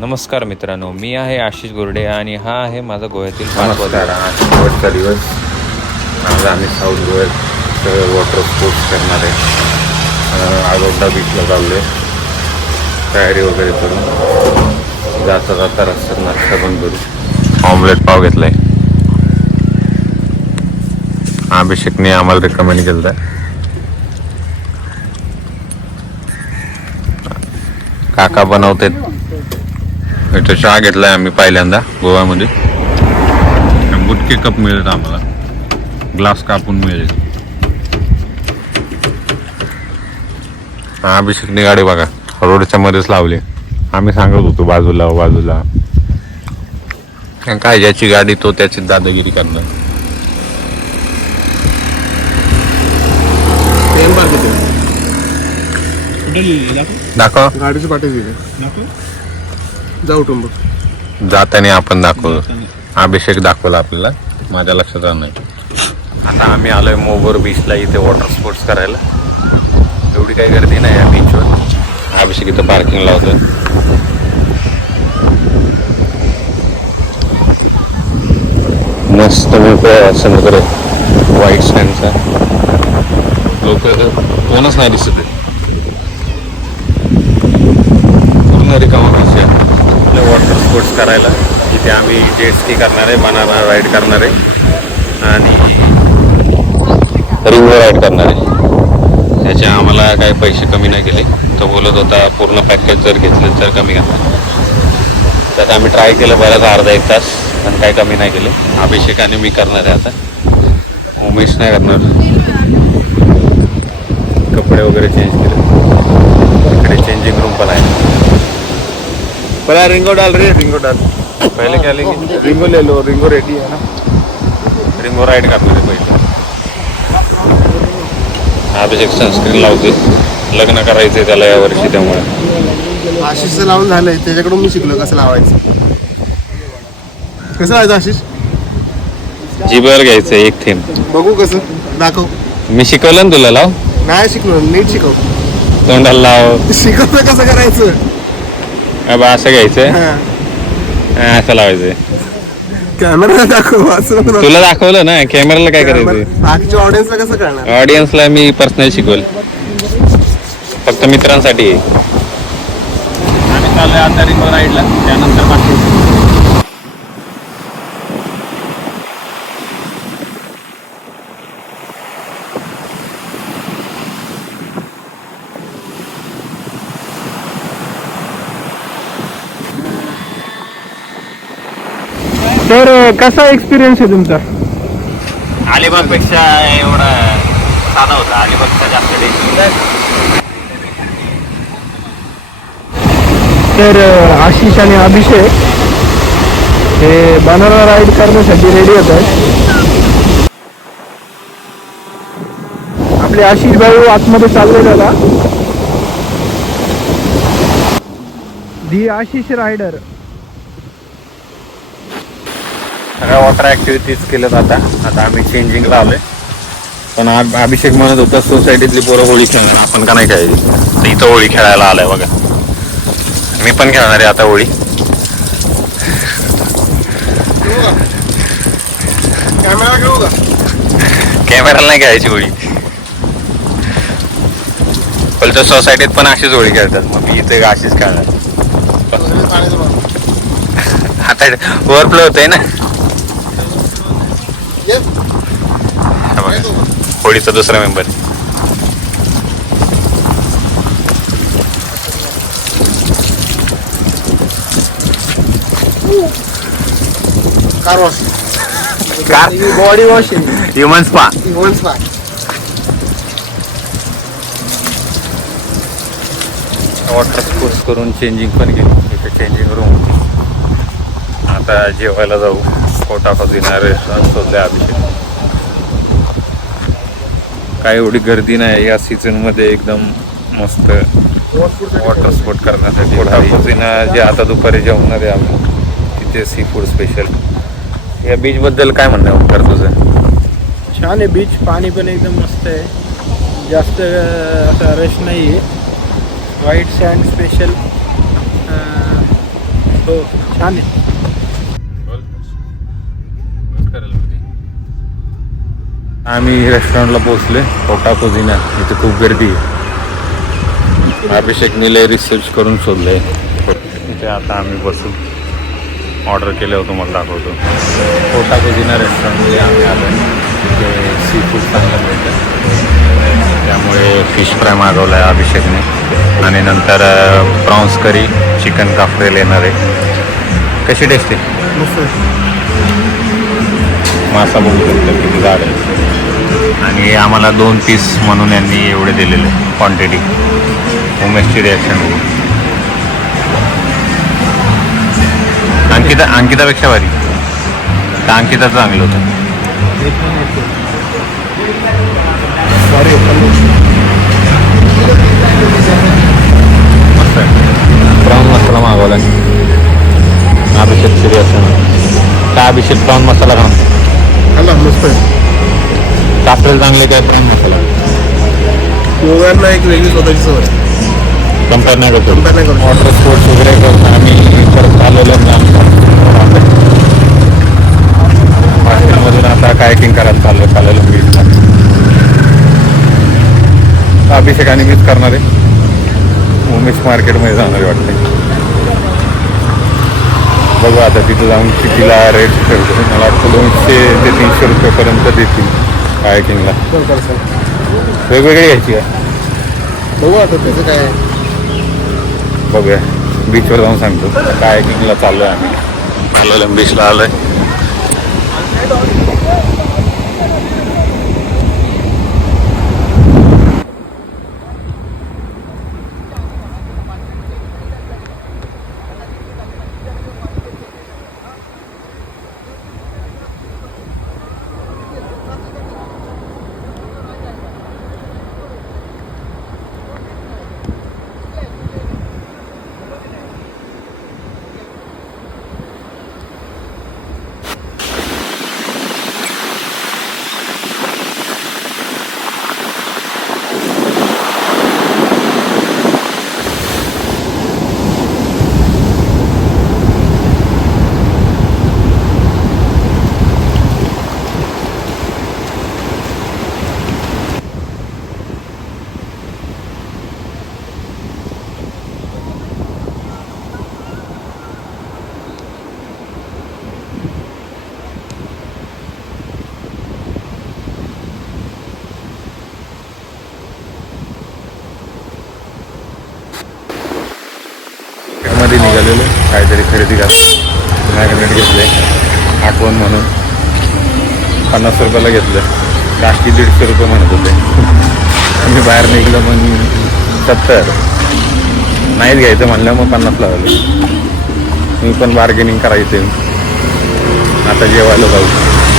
नमस्कार मित्रांनो, मी आहे आशिष गोरडे आणि हा आहे माझा गोव्यातील शेवटचा दिवस. आज आम्ही साऊथ गोव्यात वॉटर स्पोर्ट्स करणार आहे. आगोटा बीचला चाललो आहे. तयारी वगैरे करून जाता जाता रस्त्यात नाश्ता पण करू. ऑमलेट पाव घेतला आहे. अभिषेकने आम्हाला रिकमेंड केलं आहे. काका बनवते. इथं चहा घेतलाय आम्ही पहिल्यांदा गोव्यामध्ये. बुटके कप मिळेल आम्हाला, ग्लास कापून मिळेल. अभिषेकने गाडी बघा रोडच्या मध्येच लावली. आम्ही सांगत होतो बाजूला बाजूला. काय ज्याची गाडी तो त्याची दादागिरी करणार. दाखव गाडीची पाठी जाऊ टुंब जाताना आपण दाखवतो. अभिषेक दाखवला आपल्याला, माझ्या लक्षात आलं नाही. आता आम्ही आलोय मोबर बीचला. इथे वॉटर स्पोर्ट्स करायला एवढी काही गर्दी नाही या बीचवर. अभिषेक इथं पार्किंग लावतोय. मस्त मोकळं असं वगैरे व्हाईट सँडचा. लोक कोणच नाही दिसत. पूर्ण रिकामा बीच आहे वॉटर स्पोर्ट्स करायला. इथे आम्ही जेट स्की करणार आहे, बनाना राईड करणार आहे आणि रिंग राईड करणार आहे. त्याचे आम्हाला काही पैसे कमी नाही केले. तो बोलत होता पूर्ण पॅकेज जर घेतलं तर कमी करणार. त्यात आम्ही ट्राय केलं बऱ्याच अर्धा एक तास, पण काही कमी नाही केले. अभिषेकाने मी करणार आहे आता, उमेश नाही करणार. कपडे वगैरे चेंज केले. इकडे चेंजिंग रूम पण आहे. पहले रिंगो डाल रही है, रिंगो डाल. पहिले क्या लेंगे? रिंगो ले लो, रिंगो रेडी है ना. रिंगो राईड करणार आहे पहिले. अभिषेक सनस्क्रीन लावते. लग्न करायचंय त्याला यावर्षी, त्यामुळे. आशिषचं लावून झालंय, त्याच्याकडून मी शिकलो कसं लावायचं. कसं लावायचं आशिष? जिभेवर घ्यायचंय एक थेंब. बघू कसं, दाखव. मी शिकवलं ना तुला, लाव. नाही शिकलो, नीट शिकव. तोंडाला लाव. शिकवलं कसं करायचं. अब असं घ्यायचंय, हा, असं लावायचंय. कॅमेरा दाखव. असं तुला दाखवलं ना, कॅमेराला काय करायचंय. बाकीच्या ऑडियन्सला कसं करणार. ऑडियन्सला मी पर्सनल शिकवल, फक्त मित्रांसाठी. आम्ही चाललोय आता रिंगो राईडला, त्यानंतर बाकी. तर कसा एक्सपिरियन्स आहे तुमचा? अलिबागपेक्षा एवढा साधा होता. अलिबागचा जास्त डेंजर. तर आशिष आणि अभिषेक हे बनाना राईड करण्यासाठी रेडी होत आहेत. आपले आशिष भाऊ आतमध्ये चालले झाला. दी आशिष रायडर. सगळ्या वॉटर ॲक्टिव्हिटीज केल्यात. आता आम्ही चेंजिंग लावलंय. पण अभिषेक म्हणत होता सोसायटीतली पोरं होळी खेळणार, आपण का नाही खेळायची. तर इथं होळी खेळायला आलाय बघा. मी पण खेळणार आहे आता होळी. कॅमेरा घेऊ का? कॅमेराला नाही खेळायची होळी. पलच्या सोसायटीत पण अशीच होळी खेळतात. मग मी इथे अशीच खेळणार. आता ओव्हरफ्लो होतंय ना. होळीचा दुसरा member. Car wash. Car body washing. Human spa. One spa. Water sports करून चेंजिंग पण केली. इथे चेंजिंग रूम होती. आता जेवायला जाऊ. कोटा डिनर रेस्टॉरंट शोधले अभिषेक. काय एवढी गर्दी नाही या सीझनमध्ये. एकदम मस्त वॉटर स्पोर्ट करण्यासाठी. कोटा जे आता दुपारी जेवणार आहे आम्ही तिथे सी फूड स्पेशल. या बीचबद्दल काय म्हणणं आहे ओंकार तुझं? छान आहे बीच. पाणी पण एकदम मस्त आहे. जास्त असा रश नाही आहे. व्हाईट सँड स्पेशल हो छान आहे. आम्ही रेस्टॉरंटला पोहोचले, कोटा कुझिना. इथे खूप गर्दी आहे. अभिषेकने लय रिसर्च करून शोधले. इथे आता आम्ही बसू. ऑर्डर केलं होतं, मला दाखवतो. कोटा कुझिना रेस्टॉरंटमध्ये आम्ही आलो. तिथे सी फूड चांगलं मिळतं, त्यामुळे फिश फ्राय मागवला आहे अभिषेकने. आणि नंतर प्रॉन्स करी, चिकन काफ्रेल येणार आहे. कशी टेस्ट आहे? मासा बघू शकतो किती जाड आहे. आणि आम्हाला 2 पीस म्हणून यांनी एवढे दिलेले क्वांटिटी. उमेशची रिॲक्शन बघू. अंकितापेक्षा भारी का? अंकिताचं चांगलं होतं. मस्त आहे. प्रॉन मसाला मागवला अभिषेक रिॲक्शन. का अभिषेक प्रॉन मसाला खाऊन मस्त आहे. काफ्रेल चांगले काय प्रॉन मसाला? गोव्यांना एक वेगळी स्वतःची सवय. कंपेअर नाही करतो. कंपेअर नाही करू. वॉटर स्पोर्ट्स वगैरे करतो आम्ही परत आलेलो हॉस्टेलमधून. आता कायकिंग करायला चाललेलो बीचला. अभिषेक आणि मीच करणार आहे. उमेश मार्केटमध्ये जाणार आहे वाटते. बघू आता तिथं जाऊन कितीला रेट ठेवतो. मला वाटतं 200 ते 300 रुपयेपर्यंत देतील कायकिंगला. वेगवेगळी घ्यायची आहे. बघू आता त्याचं काय आहे. बघूया, बीचवर जाऊन सांगतो. कायकिंगला चाललो आहे आम्ही. आलो बीचला आलो आहे. मध्ये निघालेलो काहीतरी खरेदी करा. मॅग्नेट घेतले आठवण म्हणून. 50 रुपयाला घेतलं. जास्ती 150 रुपये म्हणत होते. मी बाहेर निघलं मग 70. नाहीच घ्यायचं म्हणलं मग 50 लावले. मी पण बार्गेनिंग करायचे. आता जेवायला जाऊ.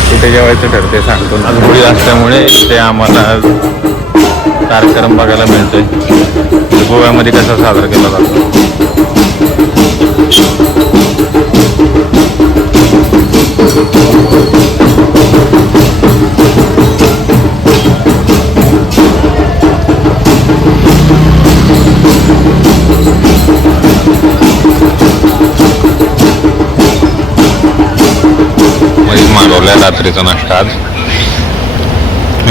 कुठे जेवायचं ठरते सांगतो. आज होळी असल्यामुळे ते आम्हाला कार्यक्रम बघायला मिळतोय. गोव्यामध्ये कसा साजरा केला जातो. मध्येच मागवलाय रात्रीचा नाश्ता आज.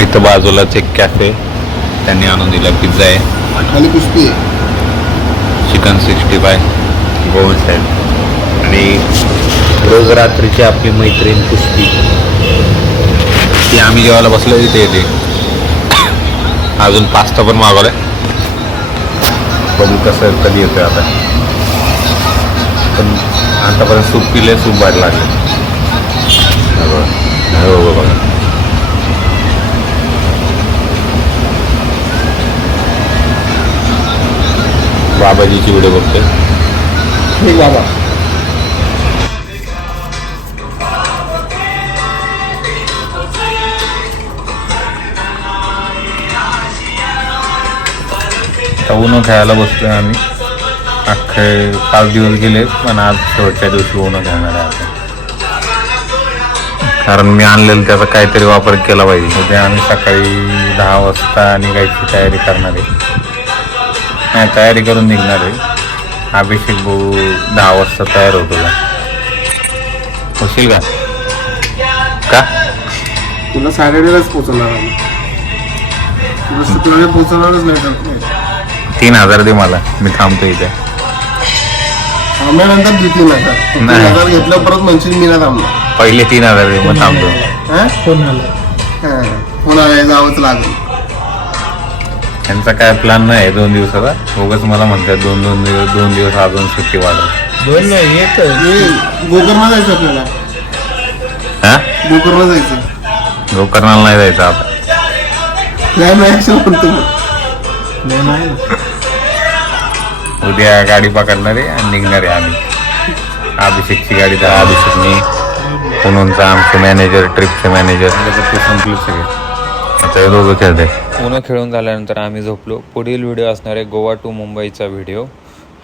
इथं बाजूलाच एक कॅफे, त्यांनी आणून दिला. पिझ्झा आहे आणि कुस्ती आहे. Chicken 65 Goan style. आणि रोज रात्रीची आपली मैत्रीण कुस्ती, ती आम्ही जेवायला बसलो इथे येते. अजून पास्ता पण मागवलाय. बघू कसं कधी येतोय आता. पण आतापर्यंत सूप पिले, सूप बाहेर लागले. हो बघा. बाबाजीची व्हिडिओ बघतोय. ठीक बाबा. उन्हा खेळायला बसलोय आम्ही. अख्खे 5 दिवस गेले, पण आज शेवटच्या दिवशी उन्हा खेळणार आहे आपण. कारण मी आणलेलं त्याचा काहीतरी वापर केला पाहिजे. उद्या आम्ही सकाळी 10 वाजता निघायची तयारी करणार आहे. नाही, तयारी करून निघणार आहे. अभिषेक भाऊ 10 वाजता तयार होतो का? होशील का? का? तुला सॅटर्डेलाच पोहोचवणार आम्ही. तुला शुक्रवारी पोहोचवणारच नाही तर 3,000 दे मला, मी थांबतो इथे. थांबल्यानंतर 3,000. 3,000 घेतलं परत म्हणशील मी ना थांबणार. पहिले 3,000 दे, मग थांबतो. फोन आला. पुन्हा जावंच लागेल. त्यांचा काय प्लॅन नाही 2 दिवसाचा. उगाच मला म्हणतात 2 दिवस अजून सुट्टी वाढव. 2 नाही एक. गोकर्णला जायचं आपल्याला. हा, गोकर्णला जायचं. गोकर्णाला नाही जायचं आता. प्लॅन नाही म्हणतो. नाही. उद्या गाडी पकडणार आहे आणि निघणार आहे आम्ही. अभिषेकची गाडी तर अभिषेकनी, पुणूनचा आमचे मॅनेजर, ट्रिपचे मॅनेजर ते संपले सगळे. आता हे दोघं खेळते. पुणे खेळून झाल्यानंतर आम्ही झोपलो. पुढील व्हिडिओ असणार आहे गोवा टू मुंबईचा व्हिडिओ.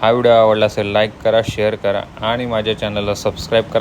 हा व्हिडिओ आवडला असेल लाईक करा, शेअर करा आणि माझ्या चॅनलला सबस्क्राईब करा.